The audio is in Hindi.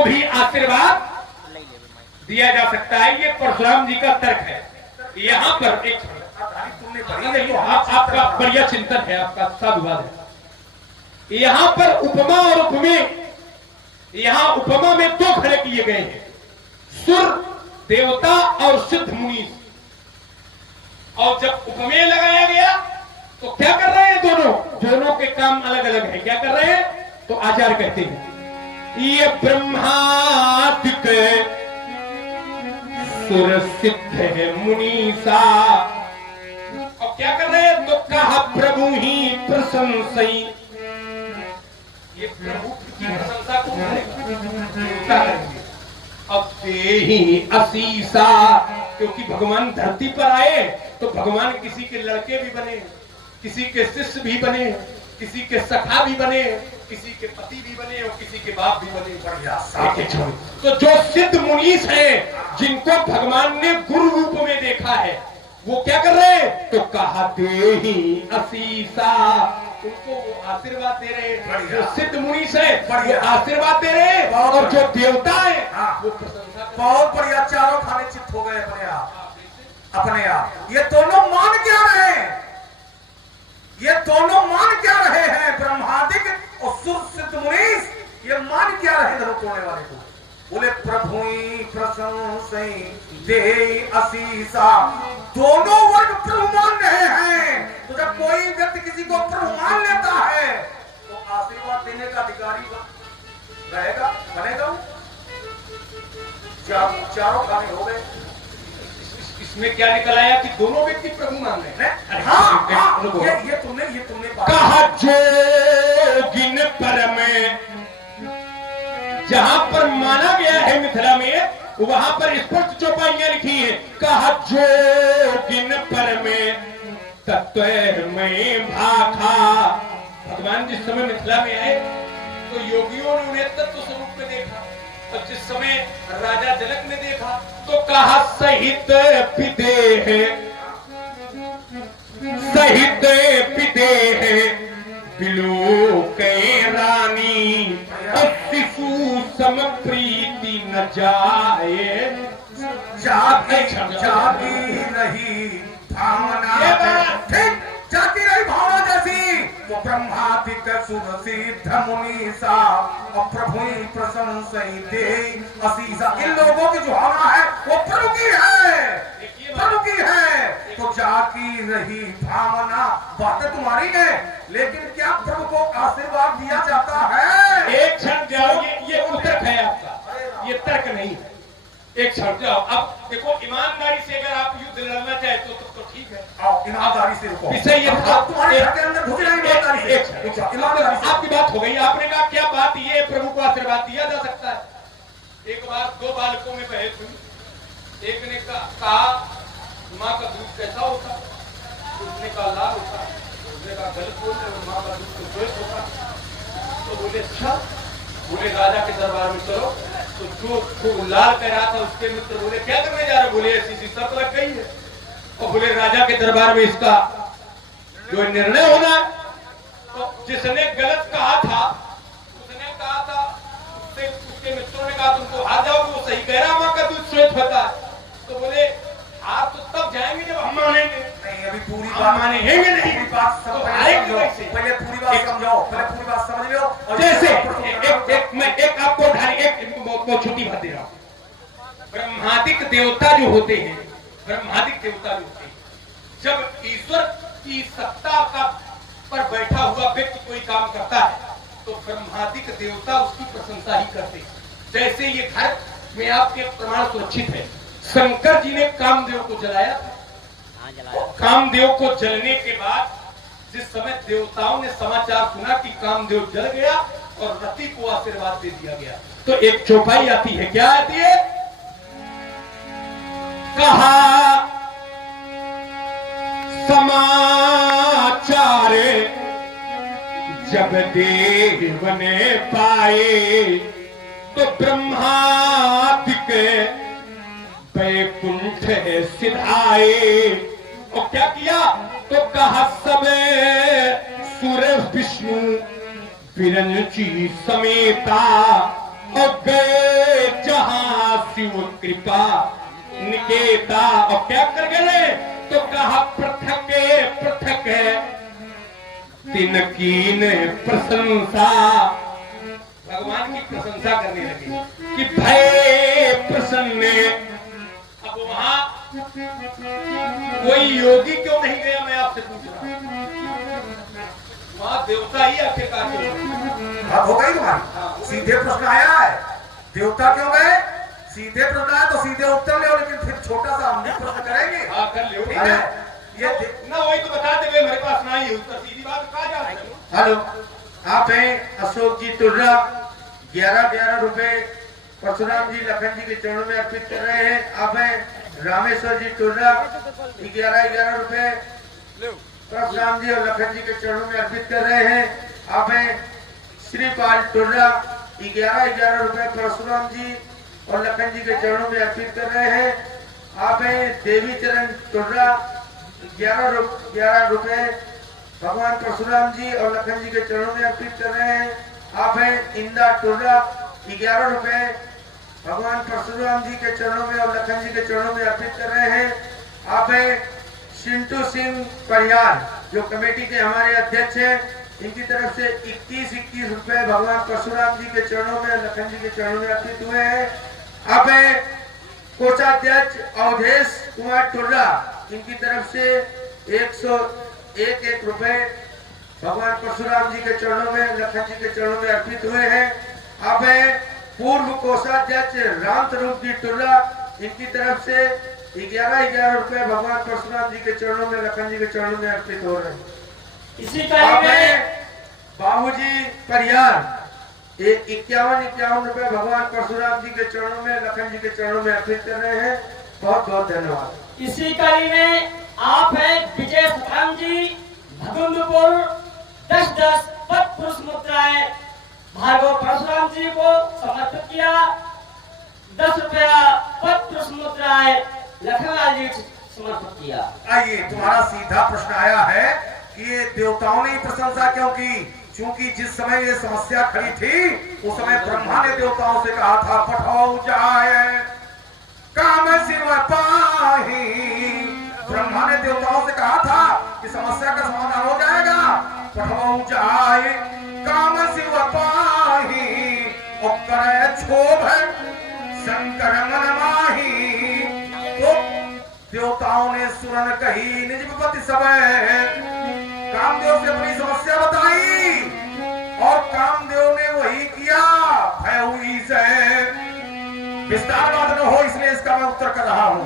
को भी आशीर्वाद दिया जा सकता है। ये परशुराम जी का तर्क है। यहाँ पर एक तुमने पढ़ी है, आपका बढ़िया चिंतन है, आपका साधुवाद है। यहाँ पर उपमा और उपमेय, यहाँ उपमा में दो खड़े किए गए हैं, सुर देवता और सिद्ध मुनि। और जब उपमेय लगाया गया तो क्या कर रहे हैं दोनों के काम अलग अलग है। क्या कर रहे हैं? तो आचार्य कहते हैं ये ब्रह्मादिक सुर सिद्ध है मुनीसा। और क्या कर रहे हैं? तो कहा प्रभु ही प्रशंसई। ये प्रभु की प्रशंसा कौन करेगा? अब ही असीसा, क्योंकि भगवान धरती पर आए तो भगवान किसी के लड़के भी बने, किसी के शिष्य भी बने, किसी के सखा भी बने, किसी के पति भी बने और किसी के बाप भी बने। तो जो सिद्ध मुनीस है जिनको भगवान ने गुरु रूप में देखा है, वो क्या कर रहे हैं? तो कहा देहि असीसा, उनको वो आशीर्वाद दे रहे हैं। जो सिद्ध मुनीस है वो आशीर्वाद दे रहे हैं, और जो देवता है वो प्रशंसा। बहुत बढ़िया, चारों खाने चित्त हो गए अपने आप। ये दोनों मान क्या रहे हैं? ये दोनों मान क्या रहे हैं? ब्रह्मादिक और सुर सिद्ध मुनीस ये मान क्या रहे धर्म तोड़ने वाले को? बोले प्रभु प्रशंसई दे असीसा। दोनों वर्ग प्रभु मान रहे हैं। तो जब कोई व्यक्ति किसी को प्रभु मान लेता है तो आशीर्वाद देने का अधिकारी रहेगा, बनेगा। चारों खाने हो गए। इसमें क्या निकल आया कि दोनों व्यक्ति प्रभु मान रहे हैं। ये तुमने कहा जोगिन पर में, जहां पर माना गया है मिथिला में, वहां पर स्पष्ट चौपाइयां लिखी है। कहा जोगिन पर में तत्व में भाखा। भगवान जिस समय मिथिला में आए तो योगियों ने उन्हें तत्व स्वरूप में देखा, और जिस समय राजा जनक ने देखा तो कहा सहित विदेह, सहित विदेह बिलो के रानी, शिशु सम प्रीति न जाए, जाती रही भावना। ठीक, जाती रही भावना जैसी। तो ब्रह्मादिक सुर सिद्ध मुनीसा और प्रभु प्रशंसई दे असीसा। इन लोगों की जो भावना है वो प्रभु की है, प्रभु की है। तो जाती रही भावना, बातें तुम्हारी है, लेकिन क्या प्रभु को आशीर्वाद दिया जाता है? एक क्षण जाओ, ये तर्क है आपका, ये तर्क नहीं है। एक क्षण जाओ। अब देखो, ईमानदारी से अगर आप युद्ध लड़ना चाहे तो ठीक है। आओ ईमानदारी से रुको। विषय ये था, तुम्हारे घर के अंदर घुस जाएंगे ईमानदारी से। आपकी बात हो गई। आपने कहा क्या बात ये प्रभु को आशीर्वाद दिया जा सकता है? एक बार दो बालकों में बहस हुई। एक ने कहा माँ का दूध कैसा होता? उसने कहा लाल होता। उसने कहा गलत बोल रहे, माँ का दूध तो श्वेत होता। तो बोले अच्छा। बोले राजा के दरबार में चलो। तो जो लाल कह रहा था उसके मित्र बोले क्या करने जा रहे? बोले ऐसी शर्त लग गई है। और बोले राजा के दरबार में इसका जो निर्णय होना है। तो जिसने गलत कहा था उसने कहा था, उसके मित्रों ने कहा तुमको हार जाओगे, वो सही कह रहा, माँ का दूध श्वेत होता है। तो बोले हार तो तब जाएंगे जब हम मानेंगे। नहीं, अभी पूरी बात मानेंगे नहीं। पूरी बात तो आएंगे कैसे? पहले पूरी बात समझाओ, पहले पूरी बात समझ लो। जैसे मैं एक आपको एक छोटी बात दे रहा हूं। ब्रह्मादिक देवता जो होते हैं, ब्रह्मादिक देवता जो होते हैं, जब ईश्वर की सत्ता का पर बैठा हुआ व्यक्ति कोई काम करता है तो ब्रह्मादिक देवता उसकी प्रशंसा ही करते हैं। जैसे ये घर में आपके प्रमाण सुरक्षित है। शंकर जी ने कामदेव को जलाया था। कामदेव को जलने के बाद जिस समय देवताओं ने समाचार सुना कि कामदेव जल गया और रति को आशीर्वाद दे दिया गया, तो एक चौपाई आती है। क्या आती है? कहा समाचार जब देव ने पाए तो ब्रह्मादिक वैकुंठ सिधाए। और क्या किया? तो कहा सब सूर्य विष्णु विरंची समेता और गए कृपा निकेता। और क्या कर गए तो कहा पृथक पृथक तिन कीन प्रशंसा। भगवान की प्रशंसा करने लगे कि भय प्रसन्न। अब वहां कोई योगी क्यों नहीं गया, मैं आपसे पूछ रहा हूं। वहां देवता ही आखिरकार क्यों? बात हो गई तुम्हारी। सीधे प्रश्न आया है, देवता क्यों गए? सीधे प्रश्न आया तो सीधे उत्तर ले, लेकिन फिर छोटा सा हम भी प्रश्न करेंगे। हाँ कर लो। ठीक है, ये ना वही तो बता दे, मेरे पास ना ही उत्तर, सीधी बात कहा जा रही है। हेलो, आप हैं अशोक जी तुर्रा, 11 रुपए परशुराम जी लखन जी के चरणों में अर्पित कर रहे हैं। आप हैं रामेश्वर जी तुर्रा, 11 रुपए परशुराम जी और लखन जी के चरणों में अर्पित कर रहे हैं। आप हैं श्रीपाल तुर्रा, 11 रुपए परशुराम जी और लखन जी के चरणों में अर्पित कर रहे हैं। आप हैं देवी चरण तुर्रा, 11 रुपए भगवान परशुराम जी और लखन जी के चरणों में अर्पित कर रहे हैं। आप हैं इंदा टुर्रा, 11 रुपए भगवान परशुराम जी के चरणों में और लखन जी के चरणों में अर्पित कर रहे हैं। आप हैं चिंटू सिंह परिहार, जो कमेटी के हमारे अध्यक्ष हैं, इनकी तरफ से 21 रुपए भगवान परशुराम जी के चरणों में, लखन जी के चरणों में अर्पित हुए हैं। आप हैं कोषाध्यक्ष अवधेश कुमार टुर्रा, इनकी तरफ से 101 रुपए भगवान परशुराम जी के चरणों में, लखन जी के चरणों में अर्पित हुए हैं। आप हैं पूर्व कोषाध्यक्ष राम स्वरूप जी टुर्रा, इनकी तरफ से 11 रुपए भगवान परशुराम जी के चरणों में, लखन जी के चरणों में अर्पित हो रहे हैं। इसी कड़ी में बाबूजी परिहार 51 रुपए भगवान परशुराम जी के चरणों में, लखन जी के चरणों में अर्पित कर रहे हैं। बहुत बहुत धन्यवाद। इसी कड़ी में आप है विजय सुखान जी भगुंदपुर, 10 पद पुरुष मुद्राएं भार्गव परशुराम जी को समर्पित किया। 10 रुपया पद पुरुष मुद्राएं लखनलाल जी को समर्पित किया। आइए, तुम्हारा सीधा प्रश्न आया है कि ये देवताओं ने प्रशंसा क्यों की? क्योंकि जिस समय ये समस्या खड़ी थी उस समय ब्रह्मा ने देवताओं से कहा था पठाओ जाए काम शिव पाही। ब्रह्मा ने देवताओं से कहा था कि समस्या का समाधान हो जाएगा, पठाओ जाए काम शिव पाही और करे क्षोभ शंकर मन माही। तो देवताओं ने सुरन कही निज विपत्ति सब, कामदेव से अपनी समस्या बताई और कामदेव ने वही किया। भय हुई से विस्तार बात न हो, इसलिए इसका मैं उत्तर कर रहा हूं।